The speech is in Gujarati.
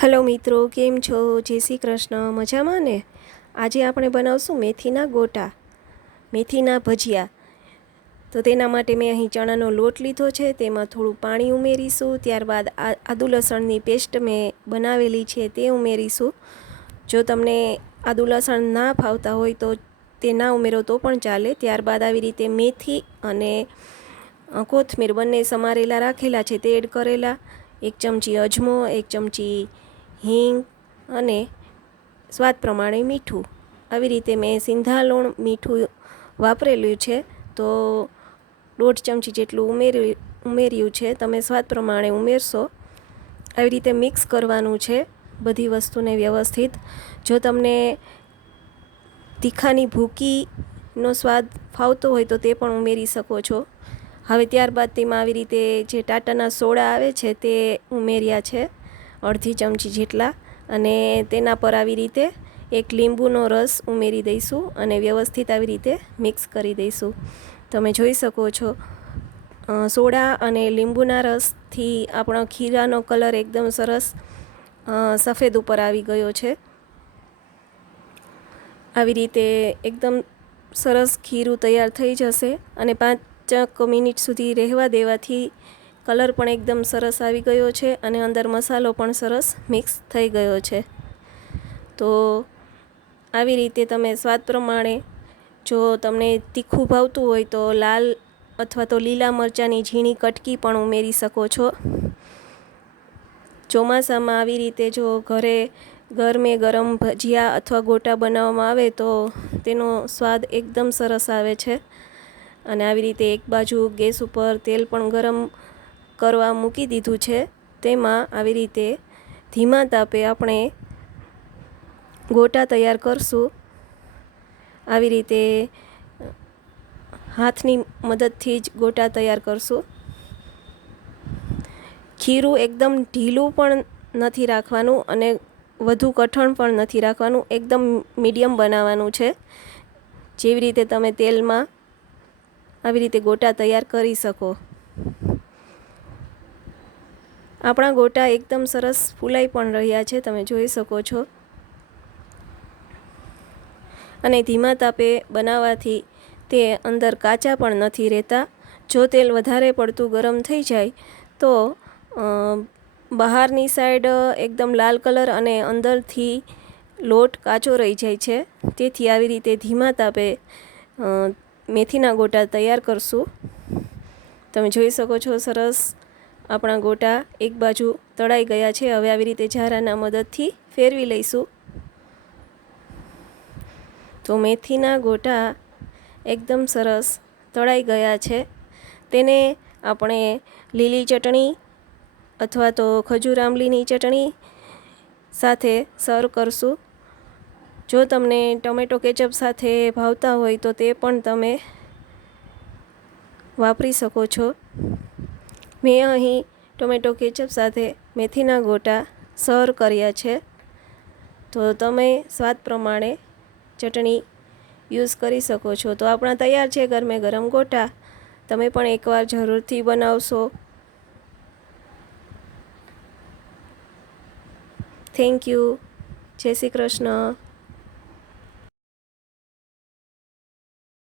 હલો મિત્રો, કેમ છો? જય શ્રી કૃષ્ણ. મજામાં ને? આજે આપણે બનાવશું મેથીના ગોટા, મેથીના ભજીયા. તો તેના માટે મેં અહીં ચણાનો લોટ લીધો છે, તેમાં થોડું પાણી ઉમેરીશું, ત્યારબાદ આદુ લસણની પેસ્ટ મેં બનાવેલી છે તે ઉમેરીશું. જો તમને આદુ લસણ ના ફાવતા હોય તો તે ના ઉમેરો તો પણ ચાલે. ત્યારબાદ આવી રીતે મેથી અને કોથમીર બંને સમારેલા રાખેલા છે, તે એડ કરેલા. એક ચમચી અજમો, એક ચમચી હિંગ અને સ્વાદ પ્રમાણે મીઠું. આવી રીતે મેં સિંધા લોણ મીઠું વાપરેલું છે. તો દોઢ ચમચી જેટલું ઉમેર્યું ઉમેર્યું છે. તમે સ્વાદ પ્રમાણે ઉમેરશો. આવી રીતે મિક્સ કરવાનું છે બધી વસ્તુને વ્યવસ્થિત. જો તમને તીખાની ભૂકીનો સ્વાદ ફાવતો હોય તો તે પણ ઉમેરી શકો છો. હવે ત્યારબાદ તેમાં આવી રીતે જે ટાટાના સોડા આવે છે તે ઉમેર્યા છે. અડધી ચમચી જેટલા અને તેના પર આવી રીતે એક લીંબુનો રસ ઉમેરી દઈશું અને વ્યવસ્થિત આવી રીતે મિક્સ કરી દઈશું. તમે જોઈ શકો છો સોડા અને લીંબુના રસથી આપણો ખીરાનો કલર એકદમ સરસ સફેદ ઉપર આવી ગયો છે. આવી રીતે એકદમ સરસ ખીરું તૈયાર થઈ જશે અને પાંચક મિનિટ સુધી રહેવા દેવાથી કલર પણ એકદમ સરસ આવી ગયો છે અને અંદર મસાલો પણ સરસ મિક્સ થઈ ગયો છે. તો આવી રીતે તમે સ્વાદ પ્રમાણે જો તમને તીખું ભાવતું હોય તો લાલ અથવા તો લીલા મરચાંની ઝીણી કટકી પણ ઉમેરી શકો છો. ચોમાસામાં આવી રીતે જો ઘરે ગરમે ગરમ ભજીયા અથવા ગોટા બનાવવામાં આવે તો તેનો સ્વાદ એકદમ સરસ આવે છે. અને આવી રીતે એક બાજુ ગેસ ઉપર તેલ પણ ગરમ કરવા મૂકી દીધું છે, તેમાં આવી રીતે ધીમા તાપે આપણે ગોટા તૈયાર કરશું. આવી રીતે હાથની મદદથી જ ગોટા તૈયાર કરશું. ખીરું એકદમ ઢીલું પણ નથી રાખવાનું અને વધુ કઠણ પણ નથી રાખવાનું, એકદમ મીડિયમ બનાવવાનું છે. જેવી રીતે તમે તેલમાં આવી રીતે ગોટા તૈયાર કરી શકો. આપણા ગોટા એકદમ સરસ ફૂલાઈ પણ રહ્યા છે, તમે જોઈ શકો છો. અને ધીમા તાપે બનાવવાથી તે અંદર કાચા પણ નથી રહેતા. જો તેલ વધારે પડતું ગરમ થઈ જાય, તો બહારની સાઈડ એકદમ લાલ કલર અને અંદરથી લોટ કાચો રહી જાય છે. તેથી આવી રીતે ધીમા તાપે મેથીના ગોટા તૈયાર કરશું. તમે જોઈ શકો છો સરસ આપણા ગોટા એક બાજુ તળાઈ ગયા છે. હવે આવી રીતે ઝારાના મદદથી ફેરવી લઈશું. તો મેથીના ગોટા એકદમ સરસ તળાઈ ગયા છે. તેને આપણે લીલી ચટણી અથવા તો ખજૂર આંબલીની ચટણી સાથે સર્વ કરશું. જો તમને ટમેટો કેચઅપ સાથે ભાવતા હોય તો તે પણ તમે વાપરી શકો છો. મેં અહીં ટોમેટો કેચઅપ સાથે મેથીના ગોટા સર્વ કર્યા છે. તો તમે સ્વાદ પ્રમાણે ચટણી યુઝ કરી શકો છો. તો આપણા તૈયાર છે ગરમે ગરમ ગોટા. તમે પણ એકવાર જરૂરથી બનાવશો. થેન્ક યુ જય શ્રી કૃષ્ણ.